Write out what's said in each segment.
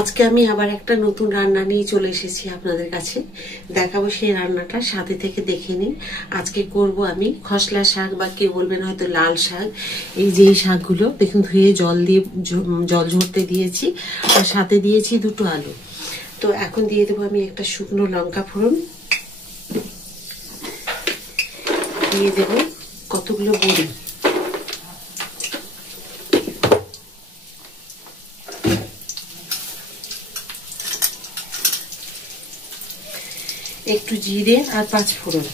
আজকে আমি আবার একটা নতুন রান্না নিয়ে চলে এসেছি আপনাদের কাছে। দেখাবো সেই রান্নাটা, সাথে থেকে দেখে নিন। আজকে করব আমি খসলা শাক, বা কেউ বলবেন হয়তো লাল শাক। এই যে এই শাকগুলো দেখুন, ধুয়ে জল ঝরতে দিয়েছি, আর সাথে দিয়েছি দুটো আলু। তো এখন দিয়ে দেবো আমি একটা শুকনো লঙ্কা ফোড়ন, দিয়ে দেবো কতগুলো বড়ি, একটু জিরে আর 5 ফোড়ন,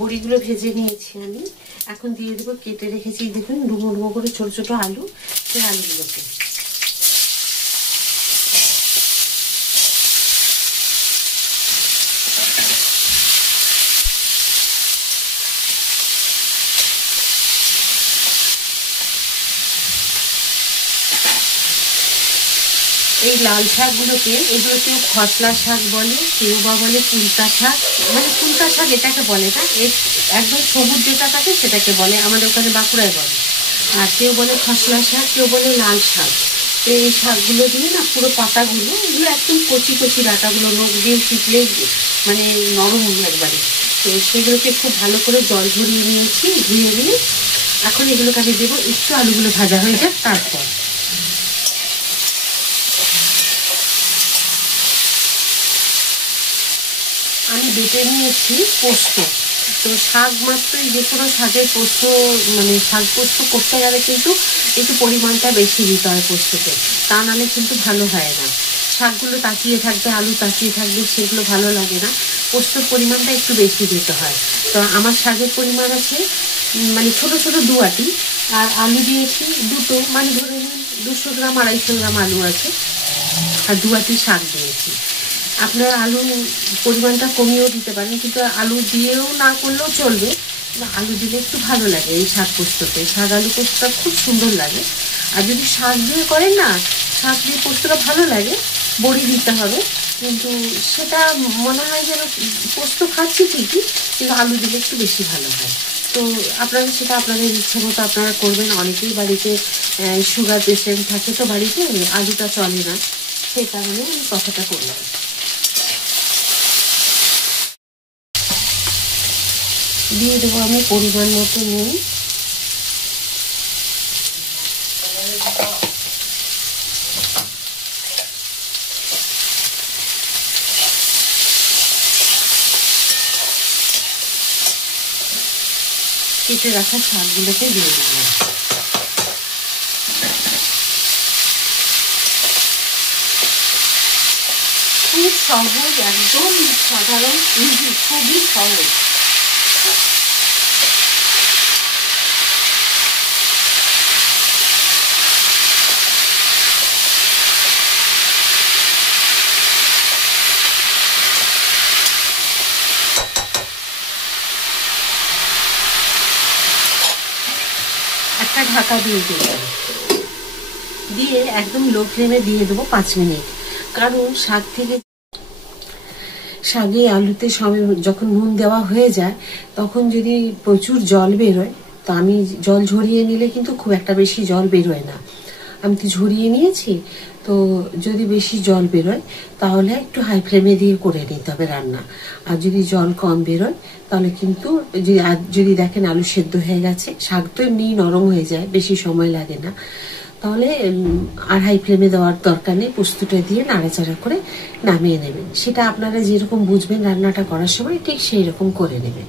বড়িগুলো ভেজে নিয়েছি আমি। এখন দিয়ে দেবো কেটে রেখেছি, দেখুন ডুমো ডুমো করে ছোট ছোট আলু, সেই আলুগুলোকে। এই লাল শাকগুলোকে, এগুলো কেউ খসলা শাক বলে, কেউ বা বলে কুলতা শাক। মানে কুলতা শাক এটাকে বলে না, একদম সবুজ যেটা থাকে সেটাকে বলে, আমাদের ওখানে বাঁকুড়ায় বলে। আর কেউ বলে খসলা শাক, কেউ বলে লাল শাক। তো এই শাকগুলো দিয়ে না, পুরো পাতাগুলো, এগুলো একদম কচি কচি ডাঁটাগুলো, নখ দিয়ে টিপলে মানে নরম একবারে। তো সেগুলোকে খুব ভালো করে জল ঝরিয়ে নিয়েছি, ধুয়ে নিয়ে এখন এগুলোকে আমি দেবো। একটু আলুগুলো ভাজা হয়ে যাক, তারপর আমি বেটে নিয়েছি পোস্ত। তো শাক মাত্রই, যে কোনো শাকের পোস্ত, মানে শাক পোস্ত করতে গেলে কিন্তু একটু পরিমাণটা বেশি দিতে হয় পোস্ততে, তা নাহলে কিন্তু ভালো হয় না। শাকগুলো তাকিয়ে থাকবে, আলু তাকিয়ে থাকবে, সেগুলো ভালো লাগে না। পোস্তর পরিমাণটা একটু বেশি দিতে হয়। তো আমার শাকের পরিমাণ আছে মানে ছোট ছোট 2 আটি, আর আলু দিয়েছি দুটো, মানে ধরে নিন 200 গ্রাম 250 গ্রাম আলু আছে, আর 2 আটি শাক দিয়েছি। আপনারা আলু পরিমাণটা কমিয়েও দিতে পারেন, কিন্তু আলু দিয়েও না করলেও চলবে। আলু দিলে একটু ভালো লাগে এই শাক পোস্ততে, শাক আলু পোস্তটা খুব সুন্দর লাগে। আর যদি শাক দিয়ে করেন না, শাক দিয়ে পোস্তটা ভালো লাগে, বড়ি দিতে হবে, কিন্তু সেটা মনে হয় যেন পোস্ত খাচ্ছি ঠিকই, কিন্তু আলু দিলে একটু বেশি ভালো হয়। তো আপনারা সেটা আপনাদের ইচ্ছে মতো আপনারা করবেন। অনেকেই বাড়িতে সুগার পেশেন্ট থাকে, তো বাড়িতে আলুটা চলে না, সেই কারণে আমি কথাটা করলাম। দিয়ে দেবো আমি পরিমাণ মতো নুন, কেটে রাখা শাকগুলোকে দিয়ে দিলাম। খুব সহজ, একদম সাধারণ, খুবই সহজ। একটা ঢাকা দিয়ে দিলাম, দিয়ে একদম লো ফ্লেমে দিয়ে দেবো 5 মিনিট। কারণ শাকে আলুতে সবে যখন নুন দেওয়া হয়ে যায়, তখন যদি প্রচুর জল বেরোয়, তো আমি জল ঝরিয়ে নিলে কিন্তু খুব একটা বেশি জল বেরোয় না। আমি তো ঝরিয়ে নিয়েছি, তো যদি বেশি জল বেরোয় তাহলে একটু হাই ফ্লেমে দিয়ে করে নিতে হবে রান্না। আর যদি জল কম বেরোয় তাহলে কিন্তু, যদি দেখেন আলু সেদ্ধ হয়ে গেছে, শাক তো এমনি নরম হয়ে যায়, বেশি সময় লাগে না, তাহলে আর হাই ফ্লেমে দেওয়ার দরকার নেই। পোস্তটা দিয়ে নাড়াচাড়া করে নামিয়ে নেবেন। সেটা আপনারা যেরকম বুঝবেন রান্নাটা করার সময়, ঠিক সেই রকম করে নেবেন।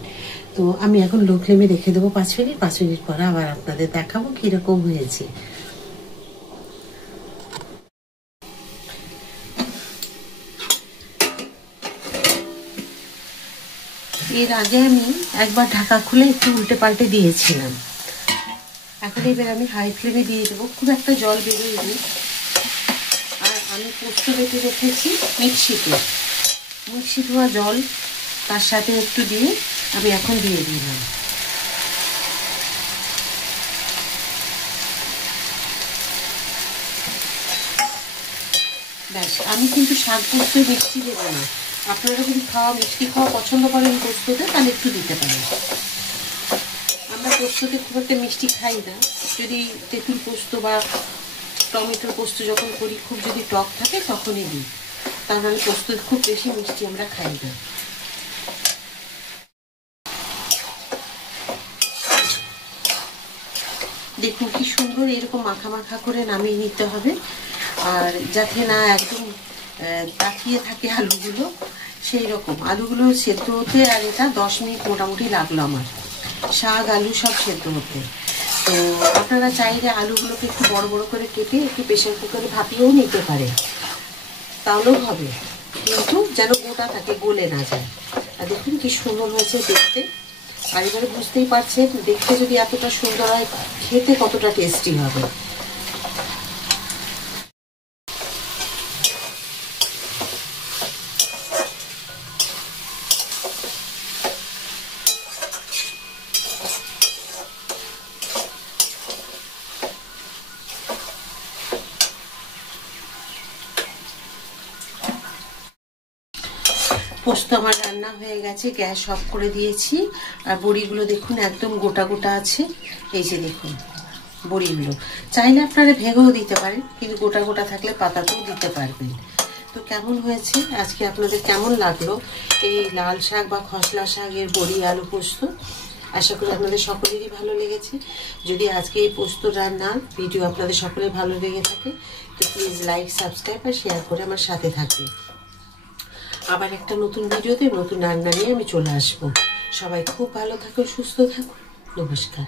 তো আমি এখন লো ফ্লেমে রেখে দেবো 5 মিনিট। 5 মিনিট পরে আবার আপনাদের দেখাবো কিরকম হয়েছে। এর আগে আমি একবার ঢাকা খুলে একটু উল্টে পাল্টে দিয়েছিলাম। এখন এবার আমি হাই ফ্লেমে দিয়ে দেবো, খুব একটা জল বেরোয়নি। আর আমি পোস্ত বেটে রেখেছি মিক্সি ধোয়া জল, তার সাথে একটু দিয়ে আমি এখন দিয়ে দিলাম। ব্যাস, আমি কিন্তু শাক পোস্ত মিষ্টি দেবো না। আপনারা যদি মিষ্টি খাওয়া পছন্দ করেন পোস্ততে, তাহলে একটু দিতে পারেন। আমরা পোস্ততে খুব একটা মিষ্টি খাই না। যদি তেঁতুল পোস্ত বা টমেটোর পোস্ত যখন করি, খুব যদি টক থাকে তখনই দিই, তাহলে পোস্ত খুব বেশি মিষ্টি আমরা খাই না। দেখুন কি সুন্দর এরকম মাখা মাখা করে নামিয়ে নিতে হবে, আর যাতে না একদম তাকিয়ে থাকে আলুগুলো, সেই রকম আলুগুলো সেদ্ধ হতে। আর এটা 10 মিনিট মোটামুটি লাগলো আমার, শাক আলু সব সেদ্ধ হতে। তো আপনারা চাইলে আলুগুলোকে একটু বড় বড় করে কেটে একটু প্রেশার কুকারে ভাপিয়েও নিতে পারে, তাহলেও হবে, কিন্তু যেন গোটা থাকে, গলে না যায়। আর দেখুন কি সুন্দর হয়েছে দেখতে। আর এবারে বুঝতেই পারছেন, দেখতে যদি এতটা সুন্দর হয়, খেতে কতটা টেস্টি হবে। পোস্ত আমার রান্না হয়ে গেছে, গ্যাস অফ করে দিয়েছি। আর বড়িগুলো দেখুন একদম গোটা গোটা আছে। এই যে দেখুন বড়িগুলো, চাইলে আপনারা ভেঙেও দিতে পারেন, কিন্তু গোটা গোটা থাকলে পাতাতেও দিতে পারবেন। তো কেমন হয়েছে আজকে, আপনাদের কেমন লাগলো এই লাল শাক বা খসলা শাকের বড়ি আলু পোস্ত? আশা করি আপনাদের সকলেরই ভালো লেগেছে। যদি আজকে এই পোস্ত রান্নার ভিডিও আপনাদের সকলের ভালো লেগে থাকে, তো প্লিজ লাইক, সাবস্ক্রাইব আর শেয়ার করে আমার সাথে থাকবেন। আবার একটা নতুন ভিডিওতে নতুন রান্না নিয়ে আমি চলে আসবো। সবাই খুব ভালো থাকুন, সুস্থ থাকুন। নমস্কার।